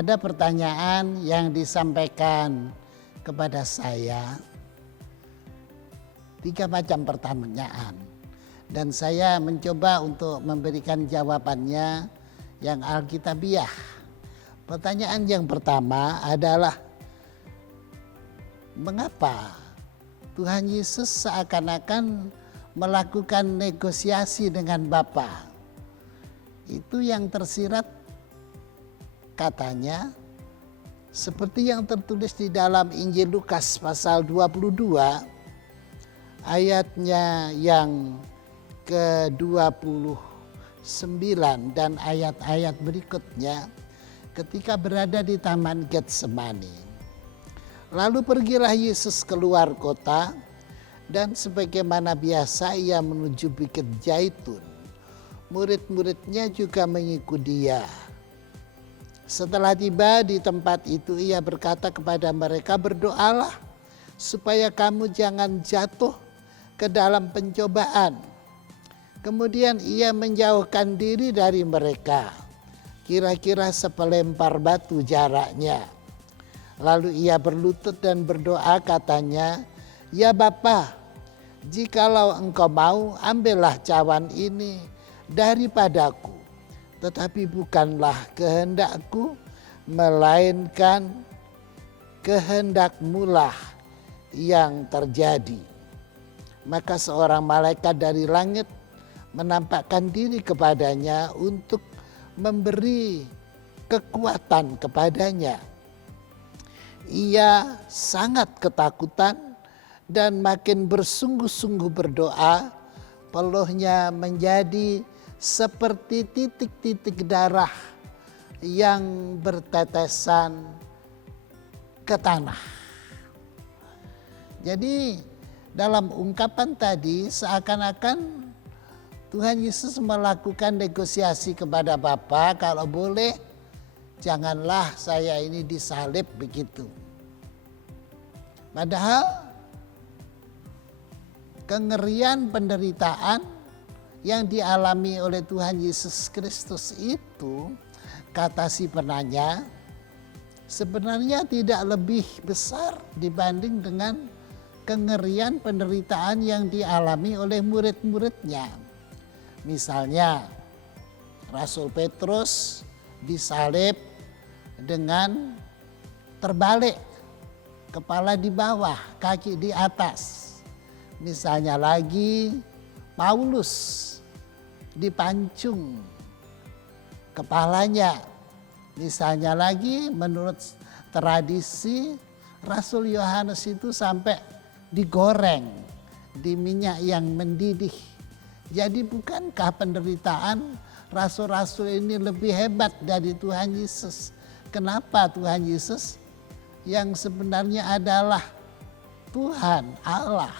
ada pertanyaan yang disampaikan kepada saya, 3 macam pertanyaan. Dan saya mencoba untuk memberikan jawabannya yang alkitabiah. Pertanyaan yang pertama adalah, mengapa Tuhan Yesus seakan-akan melakukan negosiasi dengan Bapa? Itu yang tersirat katanya seperti yang tertulis di dalam Injil Lukas pasal 22 ayatnya yang ke-29 dan ayat-ayat berikutnya, ketika berada di Taman Getsemani. Lalu pergilah Yesus keluar kota dan sebagaimana biasa ia menuju Bukit Zaitun. Murid-muridnya juga mengikuti dia. Setelah tiba di tempat itu ia berkata kepada mereka, berdoalah supaya kamu jangan jatuh ke dalam pencobaan. Kemudian ia menjauhkan diri dari mereka, kira-kira sepelempar batu jaraknya. Lalu ia berlutut dan berdoa katanya, ya Bapa, jikalau engkau mau, ambillah cawan ini daripadaku. Tetapi bukanlah kehendakku, melainkan kehendak-Mulah yang terjadi. Maka seorang malaikat dari langit menampakkan diri kepadanya untuk memberi kekuatan kepadanya. Ia sangat ketakutan dan makin bersungguh-sungguh berdoa, peluhnya menjadi seperti titik-titik darah yang bertetesan ke tanah. Jadi dalam ungkapan tadi seakan-akan Tuhan Yesus melakukan negosiasi kepada Bapa, kalau boleh janganlah saya ini disalib begitu. Padahal kengerian penderitaan yang dialami oleh Tuhan Yesus Kristus itu, kata si penanya, sebenarnya tidak lebih besar dibanding dengan kengerian penderitaan yang dialami oleh murid-muridnya. Misalnya Rasul Petrus disalib dengan terbalik, kepala di bawah, kaki di atas. Misalnya lagi Paulus dipancung kepalanya. Misalnya lagi menurut tradisi Rasul Yohanes itu sampai digoreng di minyak yang mendidih. Jadi bukankah penderitaan rasul-rasul ini lebih hebat dari Tuhan Yesus? Kenapa Tuhan Yesus yang sebenarnya adalah Tuhan Allah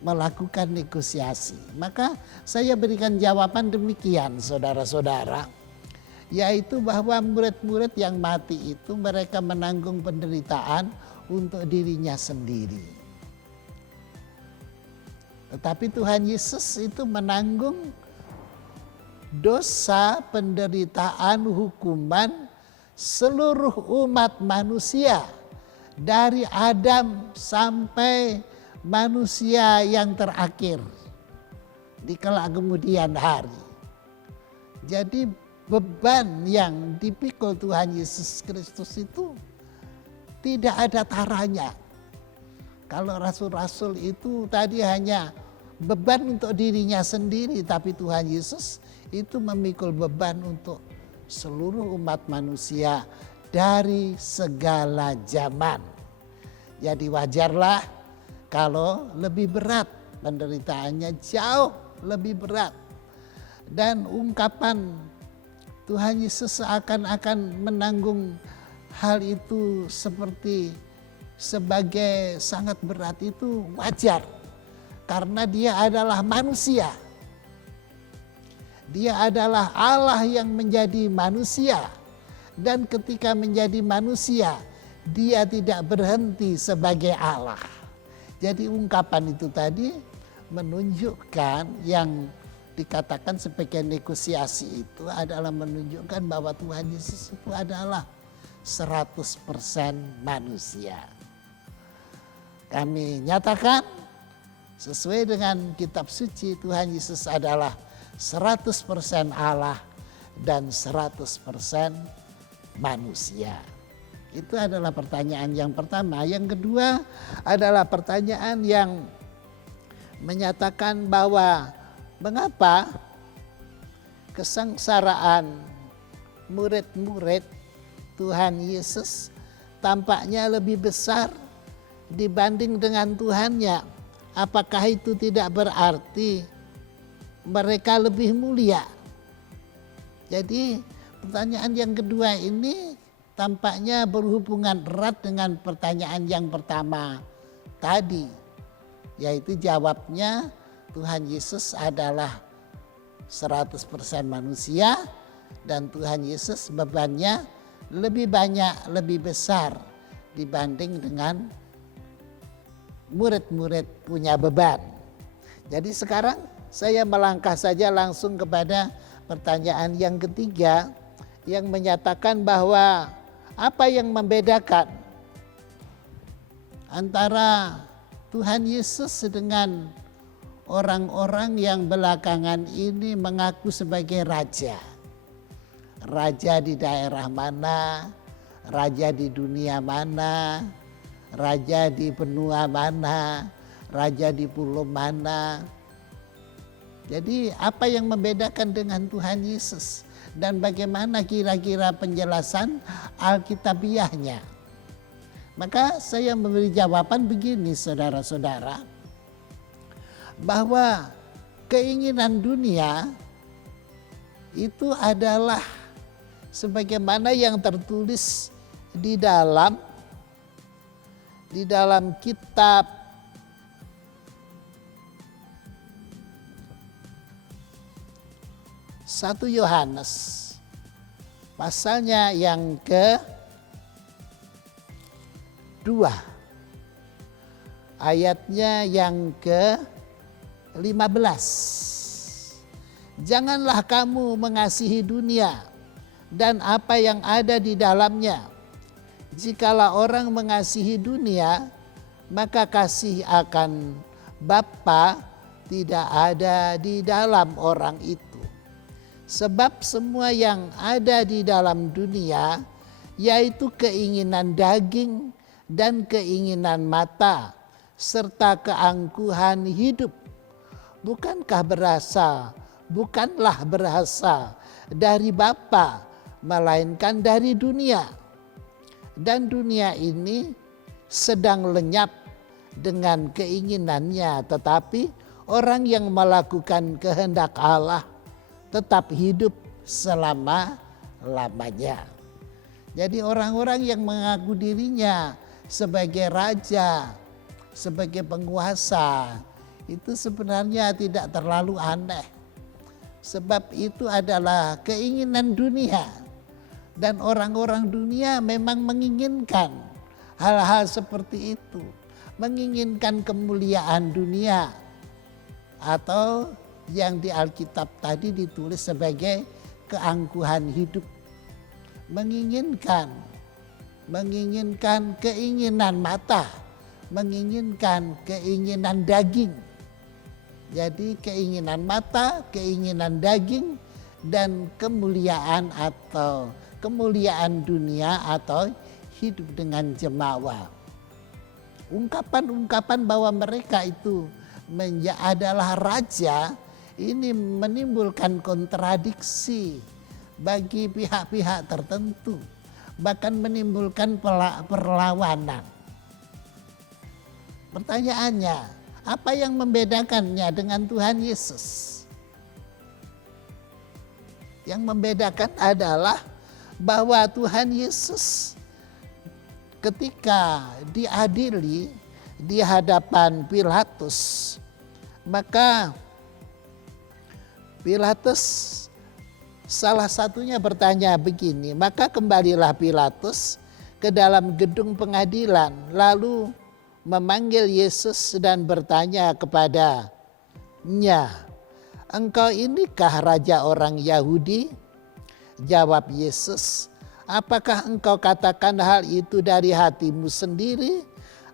melakukan negosiasi? Maka saya berikan jawaban demikian, saudara-saudara, yaitu bahwa murid-murid yang mati itu mereka menanggung penderitaan untuk dirinya sendiri. Tetapi Tuhan Yesus itu menanggung dosa, penderitaan, hukuman seluruh umat manusia dari Adam sampai manusia yang terakhir di kelak kemudian hari. Jadi beban yang dipikul Tuhan Yesus Kristus itu tidak ada taranya. Kalau rasul-rasul itu tadi hanya beban untuk dirinya sendiri, tapi Tuhan Yesus itu memikul beban untuk seluruh umat manusia dari segala zaman. Jadi wajarlah kalau lebih berat, penderitaannya jauh lebih berat. Dan ungkapan Tuhan Yesus seakan-akan menanggung hal itu sebagai sangat berat itu wajar. Karena dia adalah manusia. Dia adalah Allah yang menjadi manusia. Dan ketika menjadi manusia, dia tidak berhenti sebagai Allah. Jadi ungkapan itu tadi menunjukkan yang dikatakan sebagai negosiasi itu adalah menunjukkan bahwa Tuhan Yesus itu adalah 100% manusia. Kami nyatakan sesuai dengan kitab suci, Tuhan Yesus adalah 100% Allah dan 100% manusia. Itu adalah pertanyaan yang pertama. Yang kedua adalah pertanyaan yang menyatakan bahwa mengapa kesengsaraan murid-murid Tuhan Yesus tampaknya lebih besar dibanding dengan Tuhannya. Apakah itu tidak berarti mereka lebih mulia? Jadi pertanyaan yang kedua ini tampaknya berhubungan erat dengan pertanyaan yang pertama tadi, yaitu jawabnya Tuhan Yesus adalah 100% manusia dan Tuhan Yesus bebannya lebih banyak, lebih besar dibanding dengan murid-murid punya beban. Jadi sekarang saya melangkah saja langsung kepada pertanyaan yang ketiga yang menyatakan bahwa apa yang membedakan antara Tuhan Yesus dengan orang-orang yang belakangan ini mengaku sebagai raja. Raja di daerah mana, raja di dunia mana, raja di benua mana, raja di pulau mana. Jadi apa yang membedakan dengan Tuhan Yesus dan bagaimana kira-kira penjelasan Alkitabiahnya? Maka saya memberi jawaban begini saudara-saudara, bahwa keinginan dunia itu adalah sebagaimana yang tertulis di dalam kitab Satu Yohanes pasalnya yang ke-2 ayatnya yang ke-15. Janganlah kamu mengasihi dunia dan apa yang ada di dalamnya. Jikalau orang mengasihi dunia, maka kasih akan Bapa tidak ada di dalam orang itu. Sebab semua yang ada di dalam dunia, yaitu keinginan daging dan keinginan mata, serta keangkuhan hidup, bukanlah berasal dari Bapa, melainkan dari dunia. Dan dunia ini sedang lenyap dengan keinginannya, tetapi orang yang melakukan kehendak Allah tetap hidup selama-lamanya. Jadi orang-orang yang mengaku dirinya sebagai raja, sebagai penguasa, itu sebenarnya tidak terlalu aneh. Sebab itu adalah keinginan dunia. Dan orang-orang dunia memang menginginkan hal-hal seperti itu. Menginginkan kemuliaan dunia. Atau yang di Alkitab tadi ditulis sebagai keangkuhan hidup. Menginginkan keinginan mata. Menginginkan keinginan daging. Jadi keinginan mata, keinginan daging, dan kemuliaan dunia atau hidup dengan jemawa. Ungkapan-ungkapan bahwa mereka itu adalah raja ini menimbulkan kontradiksi bagi pihak-pihak tertentu, bahkan menimbulkan perlawanan. Pertanyaannya, apa yang membedakannya dengan Tuhan Yesus? Yang membedakan adalah bahwa Tuhan Yesus ketika diadili di hadapan Pilatus, maka Pilatus salah satunya bertanya begini, maka kembalilah Pilatus ke dalam gedung pengadilan, lalu memanggil Yesus dan bertanya kepadanya, engkau inikah raja orang Yahudi? Jawab Yesus, Apakah engkau katakan hal itu dari hatimu sendiri,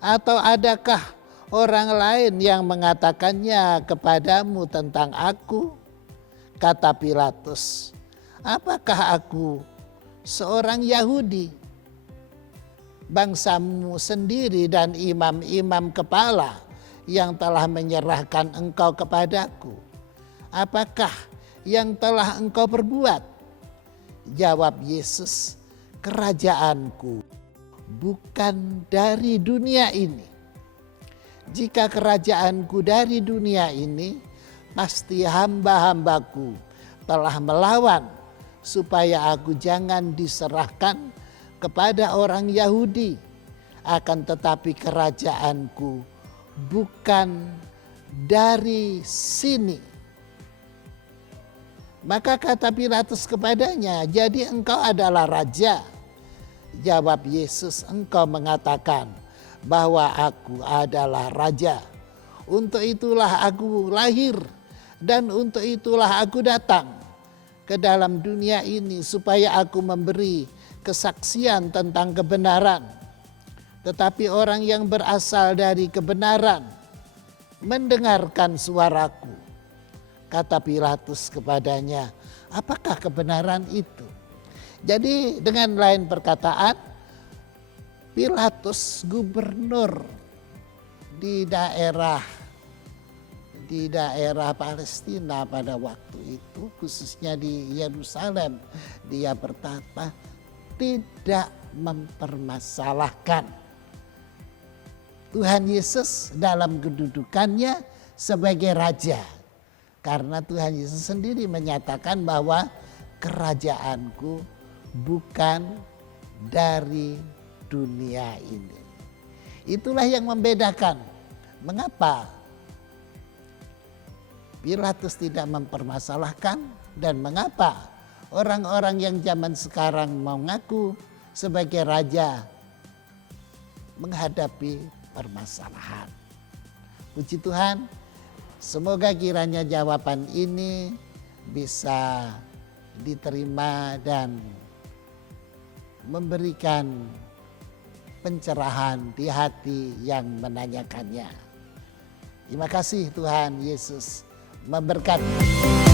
atau adakah orang lain yang mengatakannya kepadamu tentang aku?" Kata Pilatus, "Apakah aku seorang Yahudi? Bangsamu sendiri dan imam-imam kepala yang telah menyerahkan engkau kepadaku. Apakah yang telah engkau perbuat?" Jawab Yesus, "Kerajaanku bukan dari dunia ini. Jika kerajaanku dari dunia ini, pasti hamba-hambaku telah melawan supaya aku jangan diserahkan kepada orang Yahudi. Akan tetapi kerajaanku bukan dari sini." Maka kata Pilatus kepadanya, "Jadi engkau adalah raja?" Jawab Yesus, "Engkau mengatakan bahwa aku adalah raja. Untuk itulah aku lahir dan untuk itulah aku datang ke dalam dunia ini supaya aku memberi kesaksian tentang kebenaran. Tetapi orang yang berasal dari kebenaran mendengarkan suaraku." Kata Pilatus kepadanya, "Apakah kebenaran itu?" Jadi dengan lain perkataan, Pilatus gubernur di daerah Palestina pada waktu itu, khususnya di Yerusalem, dia berkata tidak mempermasalahkan Tuhan Yesus dalam kedudukannya sebagai raja. Karena Tuhan Yesus sendiri menyatakan bahwa kerajaanku bukan dari dunia ini. Itulah yang membedakan mengapa Pilatus tidak mempermasalahkan dan mengapa orang-orang yang zaman sekarang mengaku sebagai raja menghadapi permasalahan. Puji Tuhan, semoga kiranya jawaban ini bisa diterima dan memberikan pencerahan di hati yang menanyakannya. Terima kasih, Tuhan Yesus memberkati.